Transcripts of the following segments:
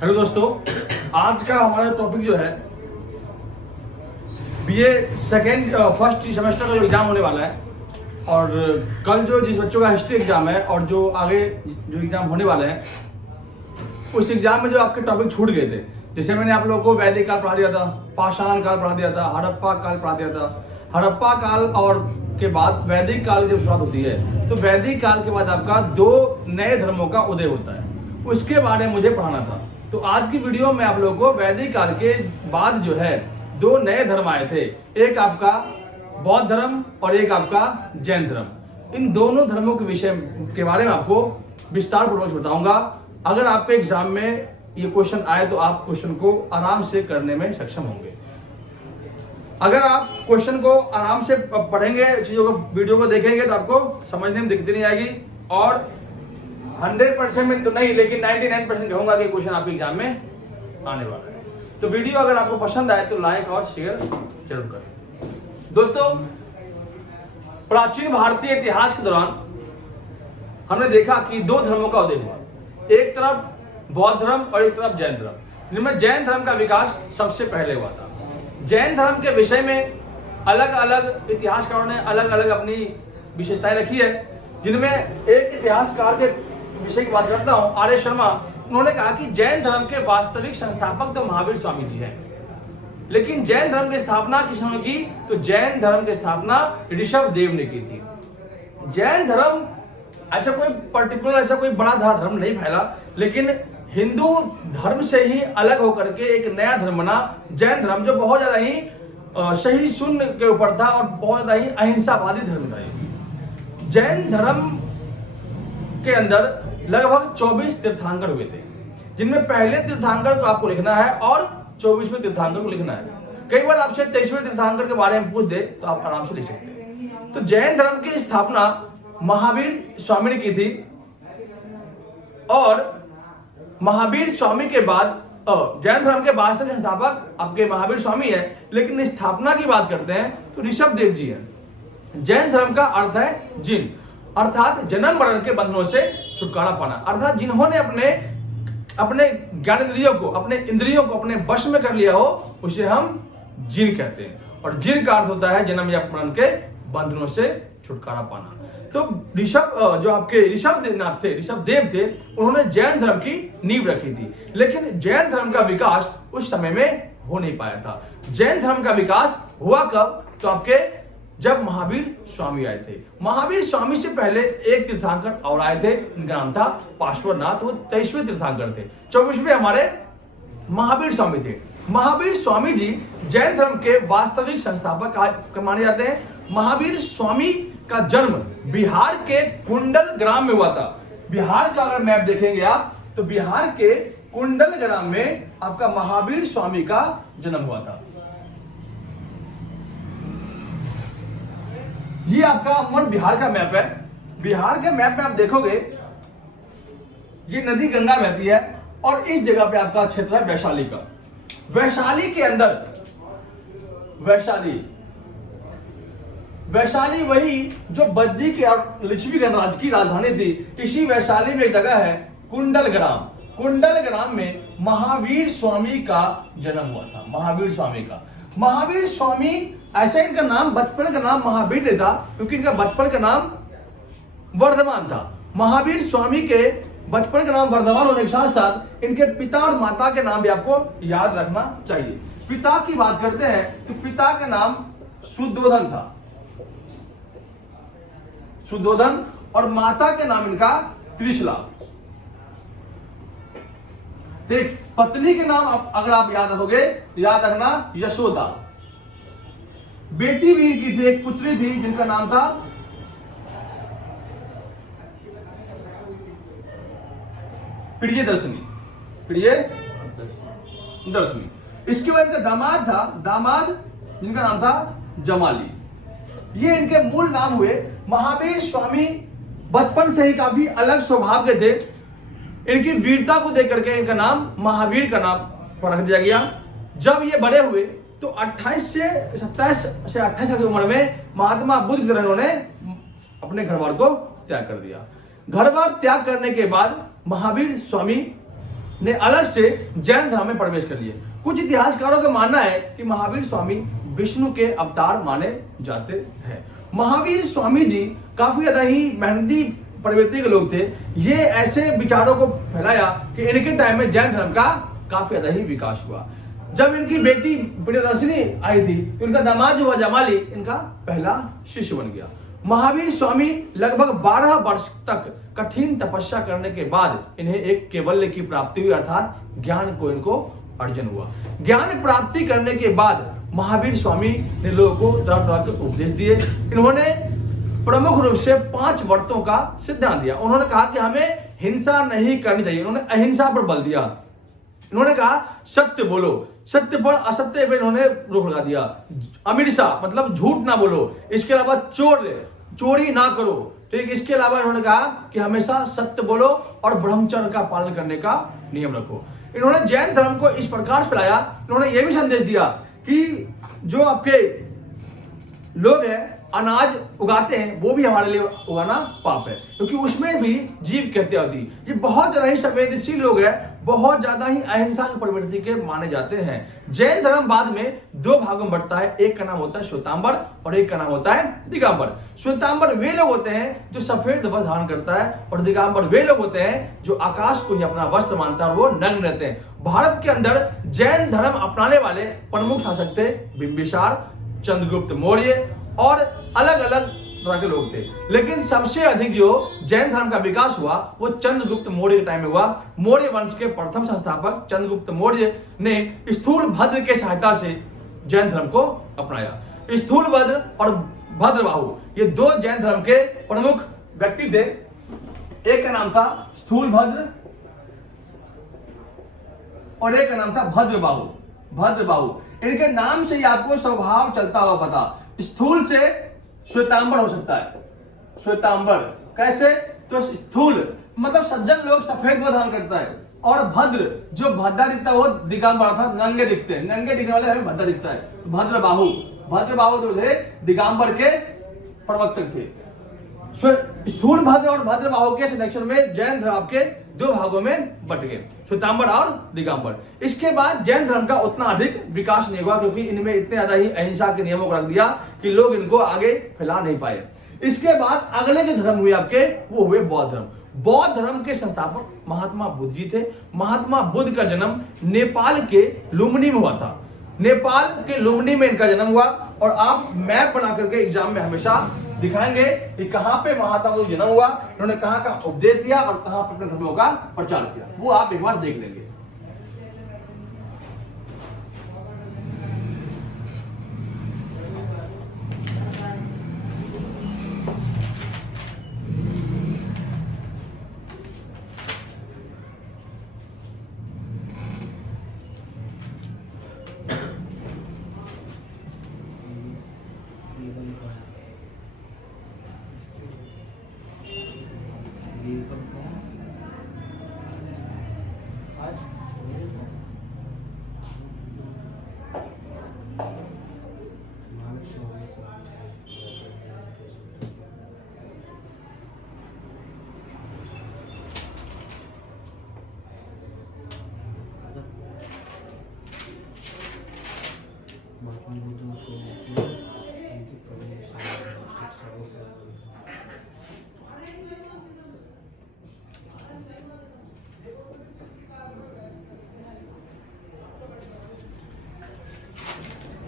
Hello दोस्तों, आज का हमारा टॉपिक जो है बीए फर्स्ट सेमेस्टर का जो एग्जाम होने वाला है और कल जो जिस बच्चों का हिस्ट्री एग्जाम है और जो आगे जो एग्जाम होने वाले हैं उस एग्जाम में जो आपके टॉपिक छूट गए थे, जैसे मैंने आप लोगों को वैदिक काल पढ़ा दिया था, पाषाण काल पढ़ा दिया था, हड़प्पा काल पढ़ा दिया था। हड़प्पा काल और के बाद वैदिक काल की जब शुरुआत होती है तो वैदिक काल के बाद आपका दो नए धर्मों का उदय होता है, उसके बारे में मुझे पढ़ाना था। तो आज की वीडियो में आप लोगों को वैदिक काल के बाद जो है दो नए धर्म आए थे, एक आपका बौद्ध धर्म और एक आपका जैन धर्म। इन दोनों धर्मों के विषय के बारे में आपको विस्तार पूर्वक बताऊंगा। अगर आपके एग्जाम में ये क्वेश्चन आए तो आप क्वेश्चन को आराम से करने में सक्षम होंगे। अगर आप क्वेश्चन को आराम से पढ़ेंगे, चीजों को वीडियो को देखेंगे तो आपको समझने में दिक्कत नहीं आएगी और 100% में तो नहीं लेकिन 99% कहूंगा कि क्वेश्चन आपके एग्जाम में आने वाला है। तो वीडियो अगर आपको पसंद आए तो लाइक और शेयर जरूर करें। दोस्तों, प्राचीन भारतीय इतिहास के दौरान हमने देखा कि दो धर्मों का उदय हुआ, एक तरफ बौद्ध धर्म और एक तरफ जैन धर्म। जिनमें जैन धर्म का विकास सबसे पहले हुआ था। जैन धर्म के विषय में अलग अलग इतिहासकारों ने अलग अलग अपनी विशेषताएं रखी है, जिनमें एक इतिहासकार के विषय की बात करता हूं, आर्य शर्मा। उन्होंने कहा कि जैन धर्म के वास्तविक संस्थापक तो महावीर स्वामी जी हैं, लेकिन जैन धर्म की स्थापना किसने की? तो जैन धर्म की स्थापना ऋषभ देव ने की थी। जैन धर्म ऐसा कोई पर्टिकुलर ऐसा कोई बड़ा धर्म नहीं फैला, लेकिन हिंदू धर्म से ही अलग होकर के एक नया धर्म बना जैन धर्म, जो बहुत ज्यादा ही सही शून्य के ऊपर था और बहुत ज्यादा ही अहिंसावादी धर्म था। जैन धर्म के अंदर लगभग 24 तीर्थंकर हुए थे, जिनमें पहले तीर्थंकर को आपको लिखना है और 24वें तीर्थंकर को लिखना है। कई बार आपसे 23वें तीर्थंकर के बारे में पूछ दे तो आप आराम से लिख सकते हैं। तो जैन धर्म की स्थापना महावीर स्वामी ने की थी और महावीर स्वामी के बाद जैन धर्म के वास्तविक संस्थापक आपके महावीर स्वामी है, लेकिन स्थापना की बात करते हैं तो ऋषभ देव जी हैं। जैन धर्म का अर्थ है जिन, अर्थात जन्म मरण के बंधनों से छुटकारा पाना, अर्थात जिन्होंने अपने ज्ञानेंद्रियों को, अपने इंद्रियों को अपने वश में कर लिया हो उसे हम जिन कहते हैं। और जिन का अर्थ होता है जन्म या मरण के बंधनों से छुटकारा पाना। तो जो आपके ऋषभ देव थे, उन्होंने जैन धर्म की नींव रखी थी, लेकिन जैन धर्म का विकास उस समय में हो नहीं पाया था। जैन धर्म का विकास हुआ कब? तो आपके जब महावीर स्वामी आए थे। महावीर स्वामी से पहले एक तीर्थंकर और आए थे, इनका नाम था पार्श्वनाथ, वो 23वें तीर्थंकर थे। 24वें हमारे महावीर स्वामी थे। महावीर स्वामी जी जैन धर्म के वास्तविक संस्थापक माने जाते हैं। महावीर स्वामी का जन्म बिहार के कुंडल ग्राम में हुआ था। बिहार का अगर मैप देखेंगे आप तो बिहार के कुंडल ग्राम में आपका महावीर स्वामी का जन्म हुआ था। ये आपका अमन बिहार का मैप है। बिहार के मैप में आप देखोगे ये नदी गंगा बहती है और इस जगह पे आपका क्षेत्र है वैशाली का। वैशाली के अंदर वैशाली वही जो बज्जी के और लिच्छवी गणराज्य की राजधानी थी। इसी वैशाली में एक जगह है कुंडल ग्राम। कुंडल ग्राम में महावीर स्वामी का जन्म हुआ था। महावीर स्वामी ऐसे इनका नाम, बचपन का नाम महावीर नहीं था क्योंकि इनका बचपन का नाम वर्धमान था। महावीर स्वामी के बचपन का नाम वर्धमान होने के साथ साथ इनके पिता और माता के नाम भी आपको याद रखना चाहिए। पिता की बात करते हैं तो पिता का नाम शुद्धोधन था, शुद्धोधन, और माता के नाम इनका त्रिशला। देख, पत्नी के नाम अगर आप याद रखोगे, याद रखना यशोदा। बेटी भी इनकी थी, एक पुत्री थी जिनका नाम था प्रियदर्शनी। इसके बाद इनका दामाद जिनका नाम था जमाली। ये इनके मूल नाम हुए। महावीर स्वामी बचपन से ही काफी अलग स्वभाव के थे। इनकी वीरता को देख करके इनका नाम महावीर का नाम रख दिया गया। जब ये बड़े हुए तो 27 से 28 साल की उम्र में महात्मा बुद्ध की तरह इन्होंने अपने घर बार को त्याग कर दिया। घर बार त्याग करने के बाद महावीर स्वामी ने अलग से जैन धर्म में प्रवेश कर लिए। कुछ इतिहासकारों का मानना है कि महावीर स्वामी विष्णु के अवतार माने जाते हैं। महावीर स्वामी जी काफी ज्यादा ही मेहनती प्रवृत्ति के लोग थे। ये ऐसे विचारों को फैलाया कि इनके टाइम में जैन धर्म का काफी ज्यादा ही विकास हुआ। जब इनकी बेटी प्रियदर्शिनी आई थी तो इनका दामाद जो हुआ जमाली इनका पहला शिष्य बन गया। महावीर स्वामी लगभग 12 वर्ष तक कठिन तपस्या करने के बाद इन्हें एक कैवल्य की प्राप्ति हुई, अर्थात ज्ञान को इनको अर्जन हुआ। ज्ञान प्राप्ति करने के बाद महावीर स्वामी ने लोगों को तरह तरह के उपदेश दिए। इन्होंने प्रमुख रूप से 5 व्रतों का सिद्धांत दिया। उन्होंने कहा कि हमें हिंसा नहीं करनी चाहिए, उन्होंने अहिंसा पर बल दिया। इन्होंने कहा सत्य बोलो, सत्य पर असत्य पर इन्होंने रोक लगा दिया। अमिर्षा मतलब झूठ ना बोलो, इसके अलावा चोरी ना करो, ठीक। इसके अलावा इन्होंने कहा कि हमेशा सत्य बोलो और ब्रह्मचर्य का पालन करने का नियम रखो। इन्होंने जैन धर्म को इस प्रकार फैलाया। इन्होंने यह भी संदेश दिया कि जो आपके लोग हैं अनाज उगाते हैं वो भी हमारे लिए उगाना पाप है, क्योंकि उसमें भी जीव की हत्या होती है। ये बहुत ज्यादा ही संवेदनशील लोग हैं, बहुत ज्यादा ही अहिंसा की प्रवृत्ति के माने जाते हैं। जैन धर्म बाद में 2 भागों में बढ़ता है, एक का नाम होता है श्वेतांबर और एक का नाम होता है दिगंबर। श्वेतांबर वे लोग होते हैं जो सफेद वस्त्र धारण करता है और दिगंबर वे लोग होते हैं जो आकाश को ही अपना वस्त्र मानता है और वो नग्न रहते हैं। भारत के अंदर जैन धर्म अपनाने वाले प्रमुख शासक थे बिंबिसार, चंद्रगुप्त मौर्य और अलग अलग तरह के लोग थे, लेकिन सबसे अधिक जो जैन धर्म का विकास हुआ वो चंद्रगुप्त मौर्य के टाइम में हुआ। मौर्य वंश के प्रथम संस्थापक चंद्रगुप्त मौर्य ने स्थूलभद्र के सहायता से जैन धर्म को अपनाया। स्थूलभद्र और भद्रबाहु ये 2 जैन धर्म के प्रमुख व्यक्ति थे। एक का नाम था स्थूलभद्र और एक का नाम था भद्रबाहु। इनके नाम से ही आपको स्वभाव चलता हुआ पता। स्थूल से श्वेतांबर हो सकता है। श्वेतांबर कैसे? तो स्थूल मतलब सज्जन लोग सफेद वस्त्र धारण करता है, और भद्र जो भद्रा दिखता है वो दिगंबर अर्थात नंगे दिखते हैं, नंगे दिखने वाले हमें भद्रा दिखता है। तो भद्रबाहु जो थे दिगंबर के प्रवर्तक थे। स्थूल भद्र और भद्रबाहु के संरक्षण में जैन धर्म के 2 भागों में बट गए, श्वेतांबर और दिगंबर। इसके बाद जैन धर्म का उतना अधिक विकास नहीं हुआ, क्योंकि इनमें इतने ज्यादा ही अहिंसा के नियमों को रख दिया कि लोग इनको आगे फैला नहीं पाए। इसके बाद अगले जो धर्म हुए आपके वो हुए बौद्ध धर्म। बौद्ध धर्म के संस्थापक महात्मा बुद्ध जी थे। महात्मा बुद्ध का जन्म नेपाल के लुम्बिनी में हुआ था। नेपाल के लुम्बिनी में इनका जन्म हुआ, और आप मैप बना करके एग्जाम में हमेशा दिखाएंगे कि कहां पे महात्मा बुद्ध जन्म हुआ, इन्होंने कहां का उपदेश दिया और कहां पर अपने धर्मों का प्रचार किया, वो आप एक बार देख लेंगे।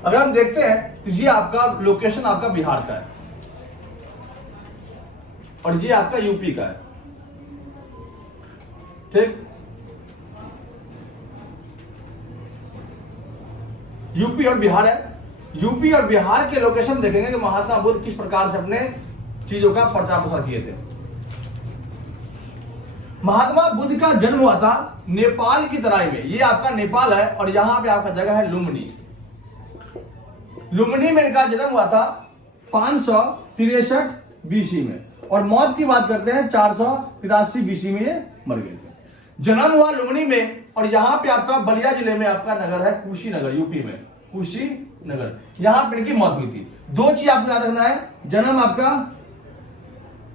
अगर हम देखते हैं तो ये आपका लोकेशन आपका बिहार का है और ये आपका यूपी का है, ठीक। यूपी और बिहार है। यूपी और बिहार के लोकेशन देखेंगे कि महात्मा बुद्ध किस प्रकार से अपने चीजों का प्रचार प्रसार किए थे। महात्मा बुद्ध का जन्म हुआ था नेपाल की तराई में। ये आपका नेपाल है और यहां पे आपका जगह है लुम्बिनी। लुम्बिनी में इनका जन्म हुआ था 563 बीसी में, और मौत की बात करते हैं 483 बीसी में ये मर गए थे। जन्म हुआ लुम्बिनी में, और यहां पे आपका बलिया जिले में आपका नगर है कुशीनगर, यूपी में कुशीनगर, यहां पे इनकी मौत हुई थी। 2 चीज आपको याद रखना है, जन्म आपका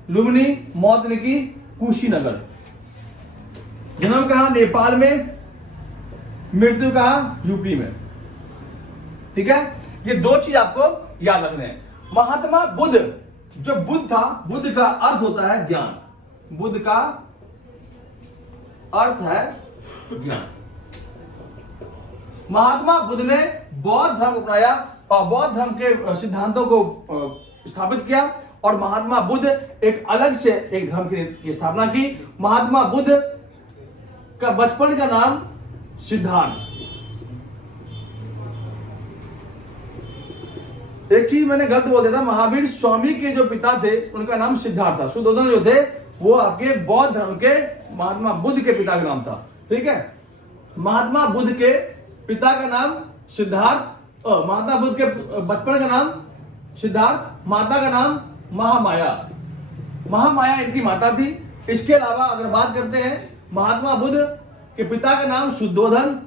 लुम्बिनी, मौत इनकी कुशीनगर। जन्म कहाँ? नेपाल में, मृत्यु कहाँ? यूपी में। ठीक है, ये दो चीज आपको याद रखने हैं। महात्मा बुद्ध, जो बुद्ध था, बुद्ध का अर्थ होता है ज्ञान, बुद्ध का अर्थ है ज्ञान। महात्मा बुद्ध ने बौद्ध धर्म अपनाया और बौद्ध धर्म के सिद्धांतों को स्थापित किया, और महात्मा बुद्ध एक अलग से एक धर्म की स्थापना की। महात्मा बुद्ध का बचपन का नाम सिद्धार्थ। एक चीज मैंने गलत बोल दिया था, महावीर स्वामी के जो पिता थे उनका नाम सिद्धार्थ था। शुद्धोधन जो थे वो आपके बौद्ध धर्म के महात्मा बुद्ध के पिता का नाम था। ठीक है, महात्मा बुद्ध के पिता का नाम सिद्धार्थ, महात्मा बुद्ध के बचपन का नाम सिद्धार्थ, माता का नाम महामाया। महामाया इनकी माता थी। इसके अलावा अगर बात करते हैं, महात्मा बुद्ध के पिता का नाम शुद्धोधन,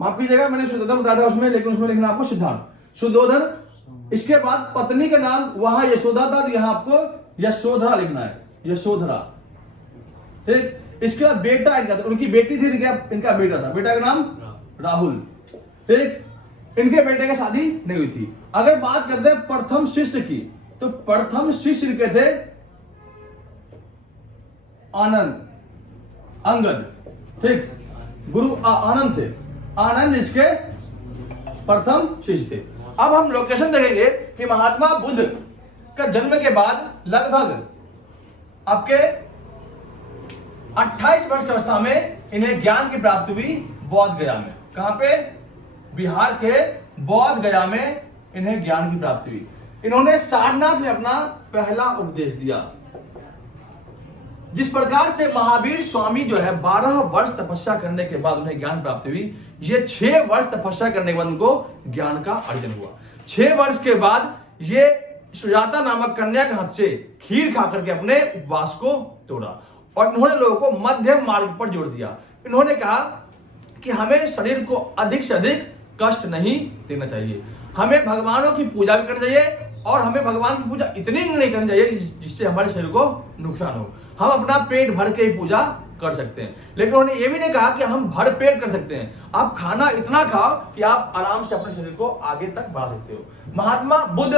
माफ कीजिएगा मैंने शुद्धोधन बताया था उसमें, लेकिन उसमें लिखना आपको सिद्धार्थ, शुद्धोधन। इसके बाद पत्नी का नाम वहां यशोदा था, तो यहां आपको यशोधरा लिखना है, यशोधरा। ठीक, इसके बाद बेटा इनका था, उनकी बेटी थी, इनका बेटा था, बेटा का नाम राहुल। ठीक, इनके बेटे की शादी नहीं हुई थी। अगर बात करते हैं प्रथम शिष्य की, तो प्रथम शिष्य इनके थे आनंद, अंगद। ठीक, गुरु आनंद थे, आनंद इसके प्रथम शिष्य थे। अब हम लोकेशन देखेंगे कि महात्मा बुद्ध का जन्म के बाद लगभग आपके 28 वर्ष की अवस्था में इन्हें ज्ञान की प्राप्ति हुई बौद्ध गया में। कहां पे? बिहार के बौद्ध गया में इन्हें ज्ञान की प्राप्ति हुई। इन्होंने सारनाथ में अपना पहला उपदेश दिया। जिस प्रकार से महावीर स्वामी जो है 12 वर्ष तपस्या करने के बाद उन्हें ज्ञान प्राप्ति हुई, ये 6 वर्ष तपस्या करने के बाद उनको ज्ञान का अर्जन हुआ। 6 वर्ष के बाद ये सुजाता नामक कन्या के हाथ से खीर खाकर के अपने उपवास को तोड़ा और इन्होंने लोगों को मध्यम मार्ग पर जोड़ दिया। इन्होंने कहा कि हमें शरीर को अधिक से अधिक कष्ट नहीं देना चाहिए, हमें भगवानों की पूजा भी करनी चाहिए और हमें भगवान की पूजा इतनी नहीं करनी चाहिए जिससे हमारे शरीर को नुकसान हो। हम अपना पेट भर के ही पूजा कर सकते हैं, लेकिन उन्होंने ये भी नहीं कहा कि हम भर पेट कर सकते हैं। आप खाना इतना खाओ कि आप आराम से अपने शरीर को आगे तक बढ़ा सकते हो। महात्मा बुद्ध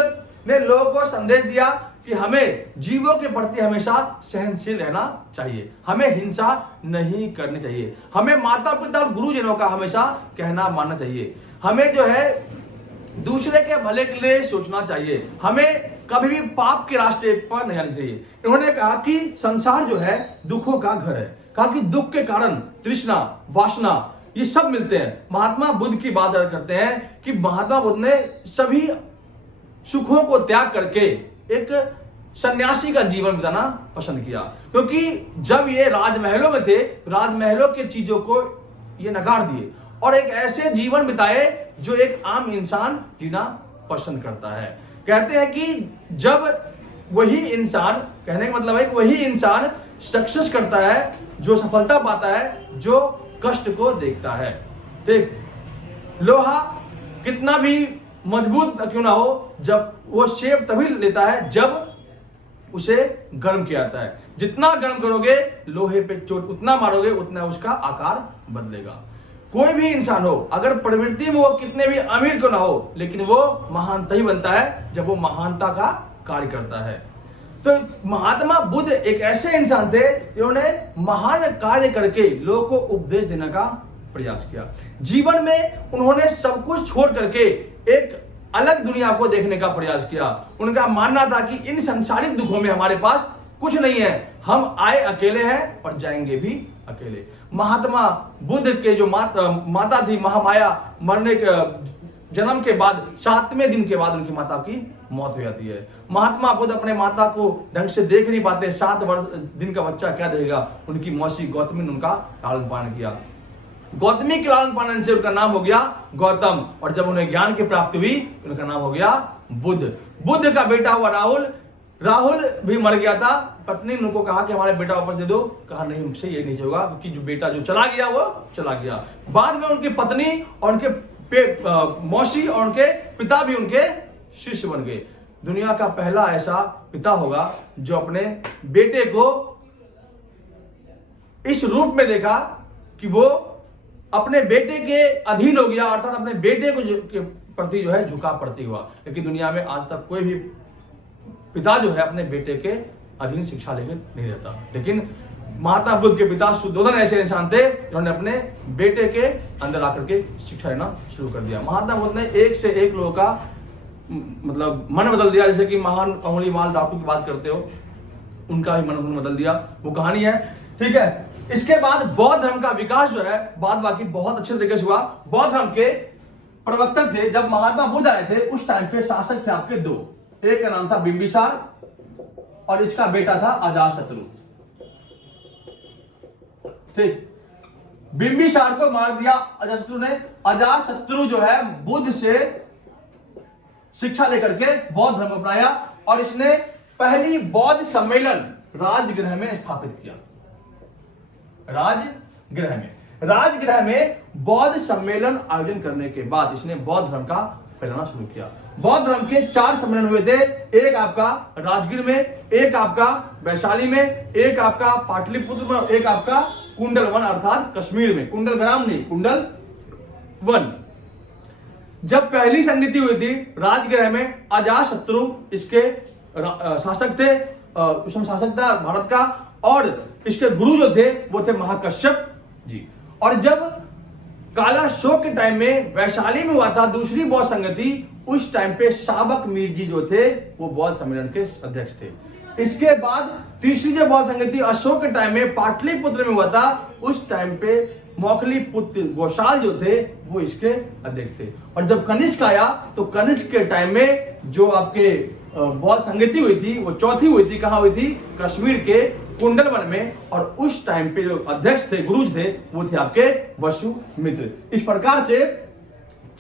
ने लोगों को संदेश दिया कि हमें जीवों के प्रति हमेशा सहनशील रहना चाहिए, हमें हिंसा नहीं करनी चाहिए, हमें माता पिता और गुरुजनों का हमेशा कहना मानना चाहिए, हमें जो है दूसरे के भले के लिए सोचना चाहिए, हमें कभी भी पाप के रास्ते पर नहीं आना चाहिए। इन्होंने कहा कि संसार जो है दुखों का घर है, कहा कि दुख के कारण तृष्णा, वासना ये सब मिलते हैं। महात्मा बुद्ध की बात करते हैं कि महात्मा बुद्ध ने सभी सुखों को त्याग करके एक सन्यासी का जीवन बिताना पसंद किया, क्योंकि जब ये राजमहलों में थे तो राजमहलों के चीजों को ये नकार दिए और एक ऐसे जीवन बिताए जो एक आम इंसान जीना पसंद करता है। कहते हैं कि जब वही इंसान, कहने का मतलब है कि वही इंसान सक्सेस करता है जो सफलता पाता है जो कष्ट को देखता है। ठीक, लोहा कितना भी मजबूत क्यों ना हो, जब वो शेप तभी लेता है जब उसे गर्म किया जाता है। जितना गर्म करोगे लोहे पे चोट उतना मारोगे उतना उसका आकार बदलेगा। कोई भी इंसान हो, अगर प्रवृत्ति में वो कितने भी अमीर क्यों ना हो, लेकिन वो महान तभी बनता है जब वो महानता का कार्य करता है। तो महात्मा बुद्ध एक ऐसे इंसान थे जिन्होंने महान कार्य करके लोगों को उपदेश देने का प्रयास किया। जीवन में उन्होंने सब कुछ छोड़ करके एक अलग दुनिया को देखने का प्रयास किया। उनका मानना था कि इन संसारिक दुखों में हमारे पास कुछ नहीं है, हम आए अकेले हैं और जाएंगे भी अकेले। महात्मा बुद्ध के जो माता थी महामाया, मरने के जन्म के बाद 7वें दिन के बाद उनकी माता की मौत हो जाती है। महात्मा बुद्ध अपने माता को ढंग से देख नहीं पाते, 7 दिन का बच्चा क्या देगा। उनकी मौसी गौतमी ने उनका लालन पालन किया। गौतमी के लालन पालन से उनका नाम हो गया गौतम, और जब उन्हें ज्ञान की प्राप्ति हुई उनका नाम हो गया बुद्ध। बुद्ध का बेटा हुआ राहुल। राहुल भी मर गया था, पत्नी ने उनको कहा कि हमारे बेटा वापस दे दो, कहा नहीं हमसे ये नहीं होगा, क्योंकि जो बेटा जो चला गया वो चला गया। बाद में उनकी पत्नी और उनके मौसी और उनके पिता भी उनके शिष्य बन गए। दुनिया का पहला ऐसा पिता होगा जो अपने बेटे को इस रूप में देखा कि वो अपने बेटे के अधीन हो गया, अर्थात अपने बेटे को के प्रति जो है झुकाव प्रतीक हुआ। लेकिन दुनिया में आज तक कोई भी पिता जो है अपने बेटे के अधीन शिक्षा लेकर नहीं रहता। लेकिन महात्मा बुद्ध के पिता शुद्धोधन ऐसे इंसान थे जिन्होंने अपने बेटे के अंदर आकर के शिक्षा लेना शुरू कर दिया। महात्मा बुद्ध ने एक से एक लोगों का मतलब मन बदल दिया। जैसे कि महान अंगुलीमाल डाकू की बात करते हो, उनका भी मन बदल दिया, वो कहानी है, ठीक है। इसके बाद बौद्ध धर्म का विकास जो है बाद बाकी बहुत अच्छे तरीके से हुआ। बौद्ध धर्म के प्रवक्ता थे, जब महात्मा बुद्ध आए थे उस टाइम पे शासक थे आपके दो, एक का नाम था बिंबिसार और इसका बेटा था अजातशत्रु, ठीक। बिंबिसार को मार दिया अजातशत्रु ने। अजातशत्रु जो है बुद्ध से शिक्षा लेकर के बौद्ध धर्म अपनाया और इसने पहली बौद्ध सम्मेलन राजगृह में स्थापित किया। राजगृह में बौद्ध सम्मेलन आयोजन करने के बाद इसने बौद्ध धर्म का फैलाना शुरू किया। बौद्ध धर्म के 4 सम्मेलन हुए थे, एक आपका राजगीर में, एक आपका वैशाली में, एक आपका पाटलिपुत्र में, एक आपका कुंडल वन अर्थात कश्मीर में। कुंडल ग्राम नहीं, कुंडल वन। जब पहली संगति हुई थी राजगृह में, अजातशत्रु इसके शासक थे, उसमें शासक था भारत का, और इसके गुरु जो थे वो थे महाकश्यप जी। और जब काला शोक के टाइम में वैशाली में हुआ था दूसरी बौद्ध संगति, उस टाइम पे शाबक मीर जी जो थे वो बौद्ध सम्मेलन के अध्यक्ष थे। इसके बाद तीसरी जो बौद्ध संगति अशोक के टाइम में पाटलिपुत्र में हुआ था, उस टाइम पे मौखली पुत्र गोशाल जो थे वो इसके अध्यक्ष थे। और जब कनिष्क आया तो कनिष्क के टाइम में जो आपके बौद्ध संगति हुई थी वो चौथी हुई थी, कहां हुई थी? कश्मीर के कुंडल वन में। और उस टाइम पे जो अध्यक्ष थे, गुरु थे, वो थे आपके वसुमित्र। इस प्रकार से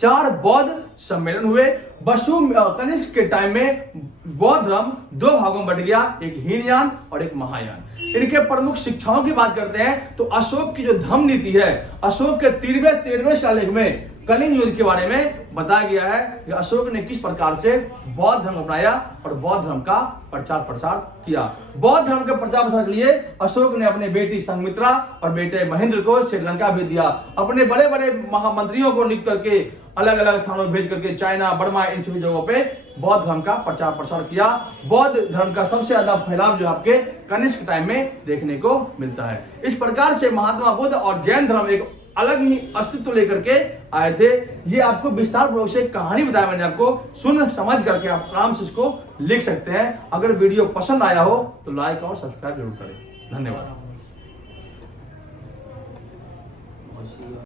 4 बौद्ध सम्मेलन हुए। कनिष्क के टाइम में बौद्ध धर्म 2 भागों में बट गया, एक हीनयान और एक महायान। इनके प्रमुख शिक्षाओं की बात करते हैं तो अशोक की जो धम्म नीति है, अशोक के 13वें शिलालेख में कलिंग युद्ध के बारे में बताया गया है कि अशोक ने किस प्रकार से बौद्ध धर्म अपनाया और बौद्ध धर्म का प्रचार प्रसार किया। बौद्ध धर्म के प्रचार प्रसार के लिए अशोक ने अपने बेटी संघमित्रा और बेटे महेंद्र को श्रीलंका भेज दिया। अपने बड़े बड़े महामंत्रियों को नियुक्त करके अलग अलग स्थानों में भेज करके चाइना, बर्मा, इन सभी जगहों पे बौद्ध धर्म का प्रचार प्रसार किया। बौद्ध धर्म का सबसे ज्यादा फैलाव जो आपके कनिष्क टाइम में देखने को मिलता है। इस प्रकार से महात्मा बुद्ध और जैन धर्म एक अलग ही अस्तित्व लेकर के आए थे। ये आपको विस्तार पूर्वक से कहानी बताया मैंने, आपको सुन समझ करके आप आराम से इसको लिख सकते हैं। अगर वीडियो पसंद आया हो तो लाइक और सब्सक्राइब जरूर करें। धन्यवाद।